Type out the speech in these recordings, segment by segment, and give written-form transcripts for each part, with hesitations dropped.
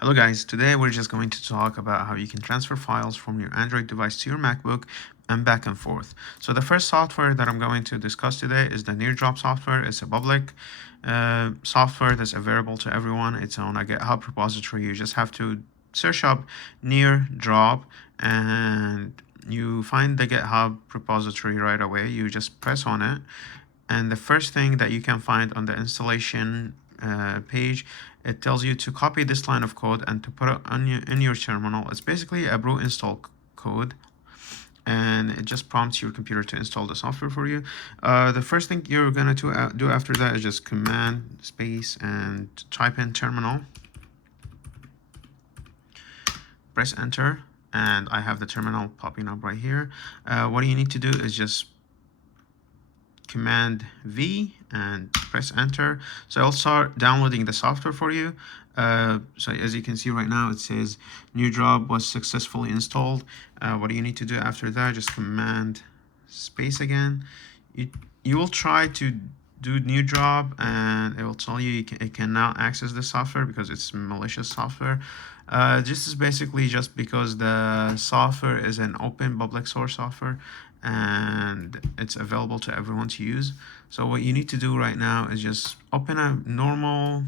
Hello guys, today we're just going to talk about how you can transfer files from your Android device to your MacBook and back and forth. So the first software that I'm going to discuss today is the Neardrop software. It's a public software that's available to everyone. It's on a GitHub repository. You just have to search up Neardrop and you find the GitHub repository right away. You just press on it, and the first thing that you can find on the installation page, it tells you to copy this line of code and to put it on in your terminal. It's basically a brew install code, and it just prompts your computer to install the software for you. The first thing you're gonna do after that is just command space and type in terminal, press enter, and I have the terminal popping up right here. What you need to do is just Command V and press enter. So I'll start downloading the software for you. So as you can see right now, it says Neardrop was successfully installed. What do you need to do after that? Just command space again. You will try to do Neardrop and it will tell you it cannot access the software because it's malicious software. This is basically just because the software is an open public source software and it's available to everyone to use. So what you need to do right now is just open a normal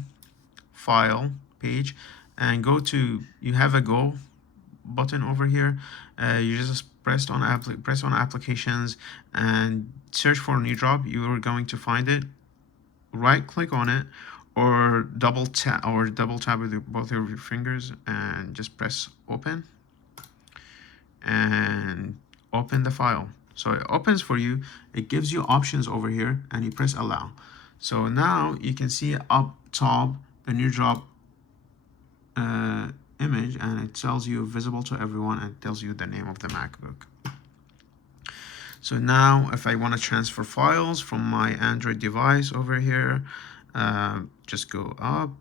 file page and go to, you have a go button over here. You just press on applications and search for Neardrop. You are going to find it. Right click on it or double tap with both of your fingers and just press open and open the file. So it opens for you, it gives you options over here and you press allow. So now you can see up top the Neardrop image, and it tells you visible to everyone and tells you the name of the MacBook. So now if I want to transfer files from my Android device over here, just go up.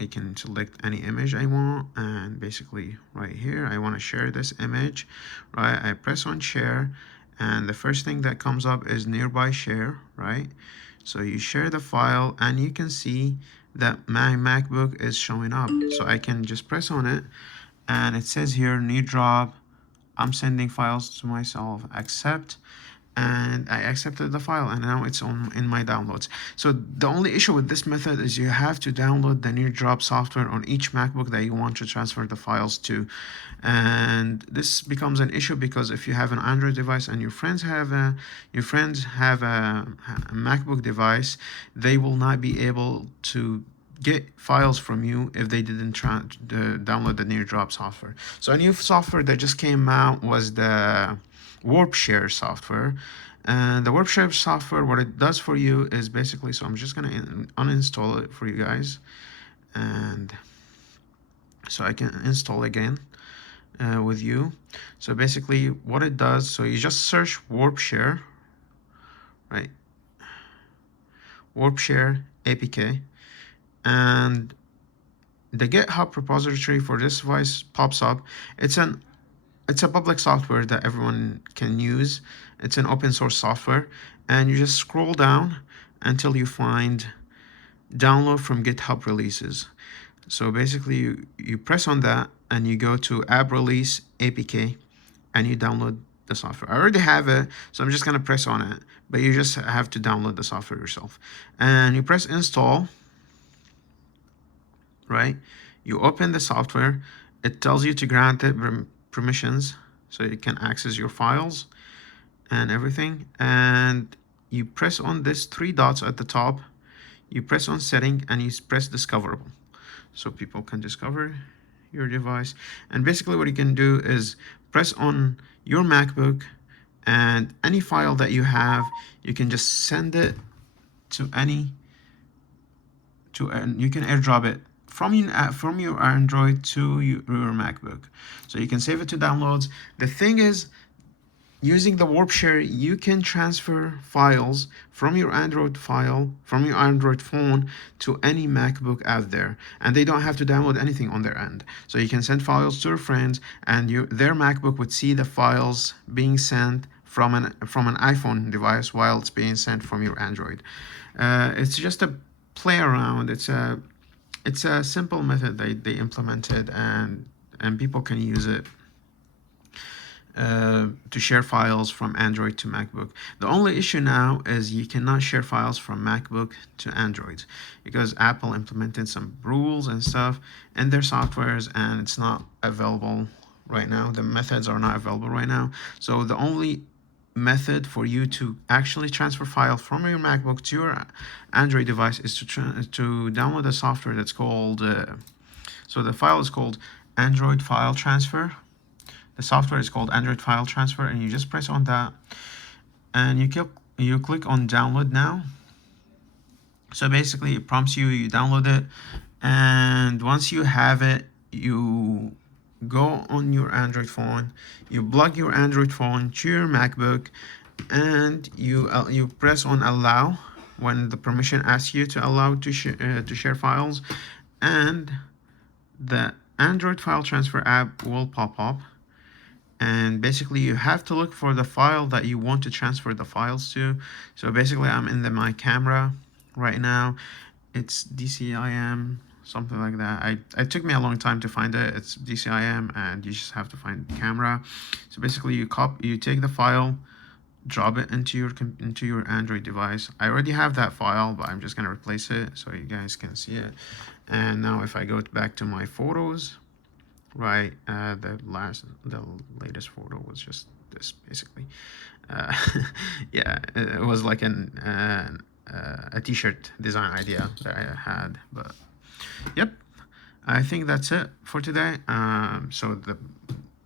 I can select any image I want, and basically right here I want to share this image, right? I press on share, and the first thing that comes up is nearby share, right? So you share the file and you can see that my MacBook is showing up. So I can just press on it and it says here Neardrop, I'm sending files to myself, accept, and I accepted the file and now it's in my downloads. So the only issue with this method is you have to download the Neardrop software on each MacBook that you want to transfer the files to, and this becomes an issue because if you have an Android device and your friends have a MacBook device, they will not be able to get files from you if they didn't download the Neardrop software. So a new software that just came out was the Warpshare software, and the Warpshare software, what it does for you is basically, so I'm just gonna uninstall it for you guys, and so I can install again with you. So basically what it does, so you just search Warpshare, right? Warpshare APK, and the GitHub repository for this device pops up. It's a public software that everyone can use. It's an open source software, and you just scroll down until you find download from GitHub releases. So basically you press on that and you go to app release APK and you download the software. I already have it, so I'm just gonna press on it, but you just have to download the software yourself. And you press install, right? You open the software, it tells you to grant it permissions so you can access your files and everything, and you press on this three dots at the top, you press on setting and you press discoverable so people can discover your device. And basically what you can do is press on your MacBook, and any file that you have, you can just send it to you can airdrop it from your Android to your MacBook. So you can save it to downloads. The thing is, using the Warpshare, you can transfer files from your Android phone to any MacBook out there, and they don't have to download anything on their end. So you can send files to your friends, and their MacBook would see the files being sent from an iPhone device while it's being sent from your Android. It's just a play around. it's a simple method they implemented, and people can use it to share files from Android to MacBook. The only issue now is you cannot share files from MacBook to Android because Apple implemented some rules and stuff in their softwares, and it's not available right now. The methods are not available right now. So the only method for you to actually transfer file from your MacBook to your Android device is to download a software that's called so the file is called Android File Transfer. The software is called Android File Transfer, and you just press on that, and you click on Download Now. So basically, it prompts you, you download it, and once you have it, you go on your Android phone, you plug your Android phone to your MacBook, and you press on Allow when the permission asks you to allow to share files, and the Android File Transfer app will pop up. And basically you have to look for the file that you want to transfer the files to. So basically I'm in my camera right now. It's DCIM, something like that. It took me a long time to find it. It's DCIM, and you just have to find camera. So basically you take the file, drop it into your Android device. I already have that file, but I'm just gonna replace it so you guys can see it. And now if I go back to my photos, right, the latest photo was just this basically. Yeah, it was like a t-shirt design idea that I had, but yep, I think that's it for today. So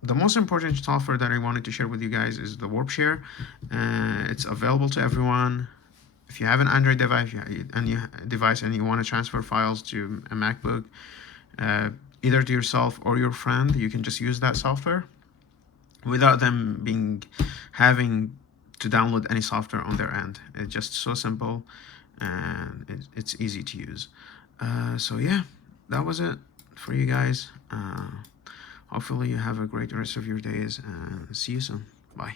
the most important software that I wanted to share with you guys is the Warpshare. It's available to everyone. If you have an Android device, and you want to transfer files to a MacBook, either to yourself or your friend, you can just use that software without them having to download any software on their end. It's just so simple, and it's easy to use. So yeah, that was it for you guys. Hopefully you have a great rest of your days, and see you soon. Bye.